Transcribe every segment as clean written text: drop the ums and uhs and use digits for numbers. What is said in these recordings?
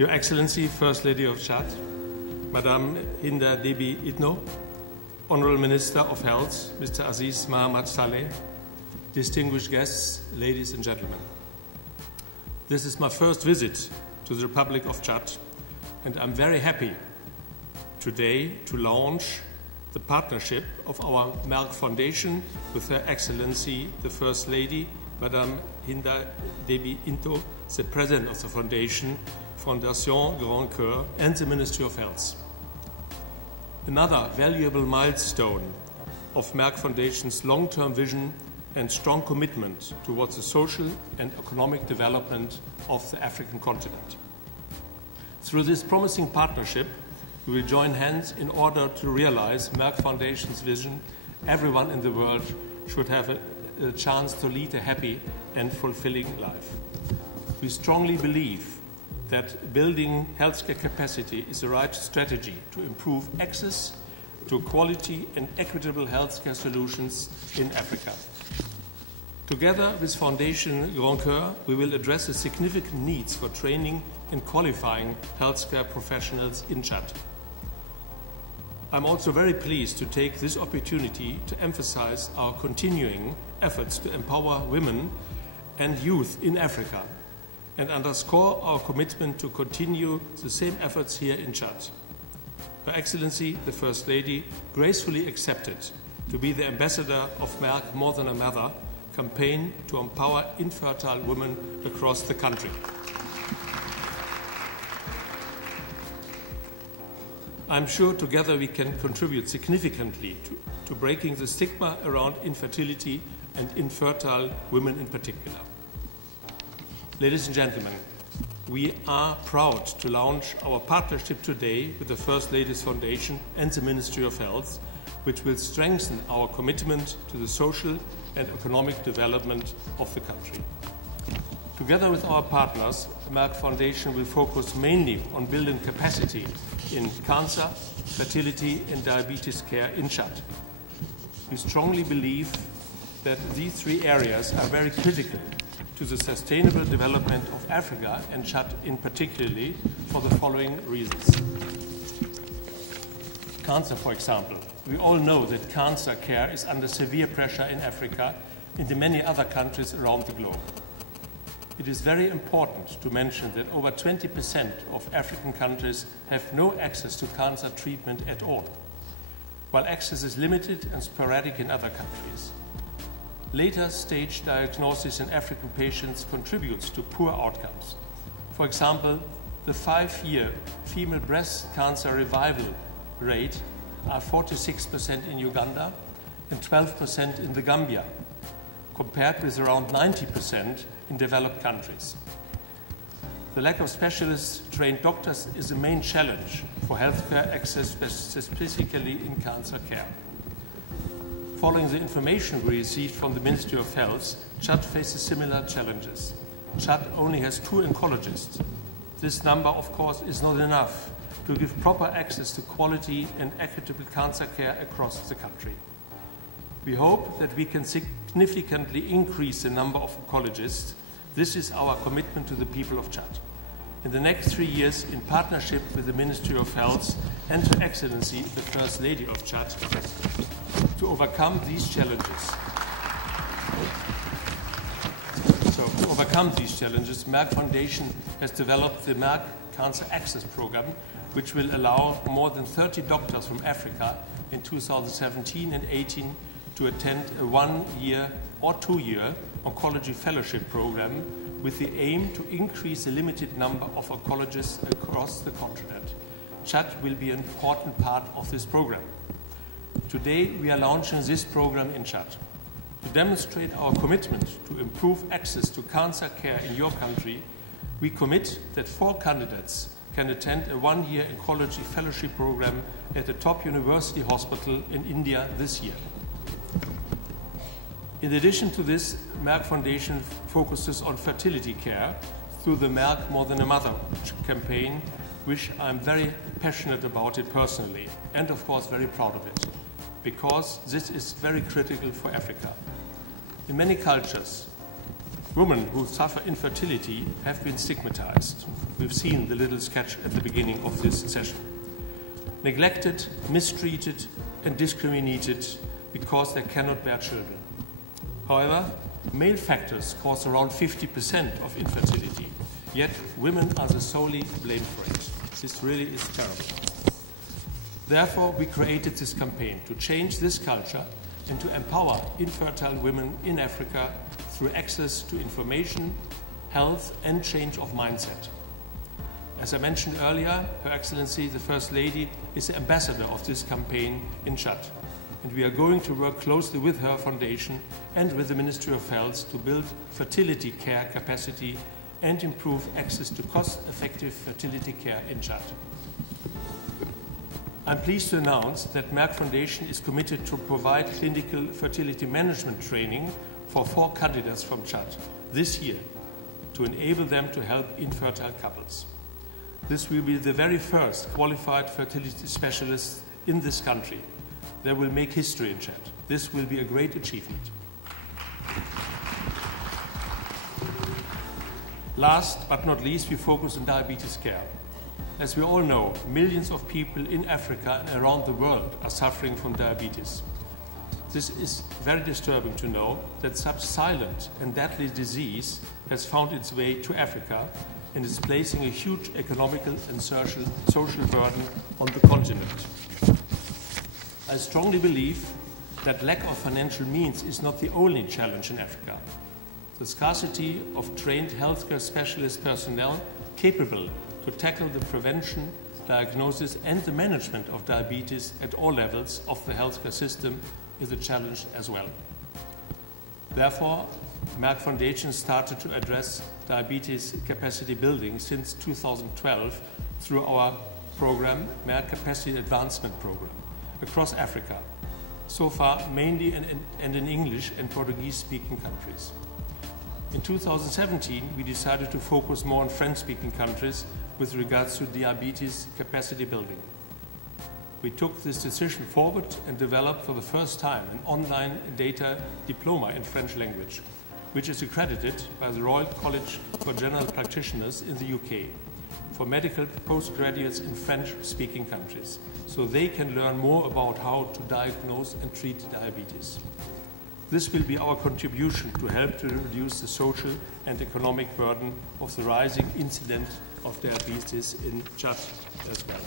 Your Excellency, First Lady of Chad, Madame Hinda Debi Itno, Honorable Minister of Health, Mr. Aziz Mohamed Saleh, distinguished guests, ladies and gentlemen. This is my first visit to the Republic of Chad, and I'm very happy today to launch the partnership of our Merck Foundation with Her Excellency, the First Lady, Madame Hinda Debi Itno, the President of the Foundation, Fondation Grand Coeur, and the Ministry of Health. Another valuable milestone of Merck Foundation's long-term vision and strong commitment towards the social and economic development of the African continent. Through this promising partnership, we will join hands in order to realize Merck Foundation's vision. Everyone in the world should have a chance to lead a happy and fulfilling life. We strongly believe that building healthcare capacity is the right strategy to improve access to quality and equitable healthcare solutions in Africa. Together with Foundation Grand Coeur, we will address the significant needs for training and qualifying healthcare professionals in Chad. I'm also very pleased to take this opportunity to emphasize our continuing efforts to empower women and youth in Africa and underscore our commitment to continue the same efforts here in Chad. Her Excellency, the First Lady, gracefully accepted to be the ambassador of Merck More Than a Mother campaign to empower infertile women across the country. I'm sure together we can contribute significantly to breaking the stigma around infertility and infertile women in particular. Ladies and gentlemen, we are proud to launch our partnership today with the First Lady's Foundation and the Ministry of Health, which will strengthen our commitment to the social and economic development of the country. Together with our partners, the Merck Foundation will focus mainly on building capacity in cancer, fertility and diabetes care in Chad. We strongly believe that these three areas are very critical to the sustainable development of Africa and Chad in particularly for the following reasons. Cancer, for example. We all know that cancer care is under severe pressure in Africa and in many other countries around the globe. It is very important to mention that over 20% of African countries have no access to cancer treatment at all, while access is limited and sporadic in other countries. Later stage diagnosis in African patients contributes to poor outcomes. For example, the 5-year female breast cancer revival rate are 46% in Uganda and 12% in the Gambia, compared with around 90% in developed countries. The lack of specialists trained doctors is a main challenge for healthcare access, specifically in cancer care. Following the information we received from the Ministry of Health, Chad faces similar challenges. Chad only has 2 oncologists. This number, of course, is not enough to give proper access to quality and equitable cancer care across the country. We hope that we can significantly increase the number of oncologists. This is our commitment to the people of Chad. In the next 3 years, in partnership with the Ministry of Health and Her Excellency, the First Lady of Chad, to overcome these challenges. Merck Foundation has developed the Merck Cancer Access Program, which will allow more than 30 doctors from Africa in 2017 and 18 to attend a 1-year or 2-year oncology fellowship program with the aim to increase the limited number of oncologists across the continent. Chad will be an important part of this program. Today, we are launching this program in Chad. To demonstrate our commitment to improve access to cancer care in your country, we commit that 4 candidates can attend a 1-year oncology fellowship program at the top university hospital in India this year. In addition to this, Merck Foundation focuses on fertility care through the Merck More Than a Mother campaign, which I'm very passionate about it personally, and of course very proud of it, because this is very critical for Africa. In many cultures, women who suffer infertility have been stigmatized. We've seen the little sketch at the beginning of this session. Neglected, mistreated, and discriminated because they cannot bear children. However, male factors cause around 50% of infertility, yet women are the solely blamed for it. This really is terrible. Therefore, we created this campaign to change this culture and to empower infertile women in Africa through access to information, health, and change of mindset. As I mentioned earlier, Her Excellency, the First Lady, is the ambassador of this campaign in Chad. And we are going to work closely with her foundation and with the Ministry of Health to build fertility care capacity and improve access to cost-effective fertility care in Chad. I'm pleased to announce that Merck Foundation is committed to provide clinical fertility management training for 4 candidates from Chad this year to enable them to help infertile couples. This will be the very first qualified fertility specialists in this country. They will make history in Chad. This will be a great achievement. Last but not least, we focus on diabetes care. As we all know, millions of people in Africa and around the world are suffering from diabetes. This is very disturbing to know that such silent and deadly disease has found its way to Africa and is placing a huge economical and social burden on the continent. I strongly believe that lack of financial means is not the only challenge in Africa. The scarcity of trained healthcare specialist personnel capable to tackle the prevention, diagnosis and the management of diabetes at all levels of the healthcare system is a challenge as well. Therefore, Merck Foundation started to address diabetes capacity building since 2012 through our program, Merck Capacity Advancement Program, across Africa, so far mainly in English and Portuguese-speaking countries. In 2017, we decided to focus more on French-speaking countries with regards to diabetes capacity building. We took this decision forward and developed for the first time an online data diploma in French language, which is accredited by the Royal College for General Practitioners in the UK for medical postgraduates in French-speaking countries, so they can learn more about how to diagnose and treat diabetes. This will be our contribution to help to reduce the social and economic burden of the rising incidence of diabetes in Chad as well.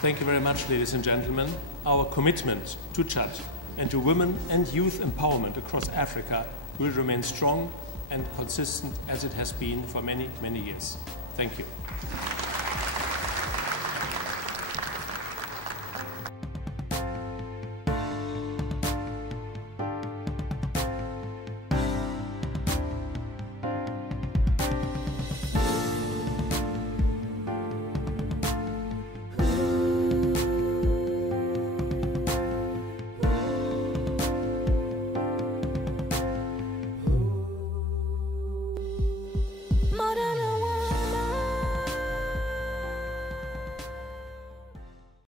Thank you very much, ladies and gentlemen. Our commitment to Chad and to women and youth empowerment across Africa will remain strong and consistent as it has been for many, many years. Thank you.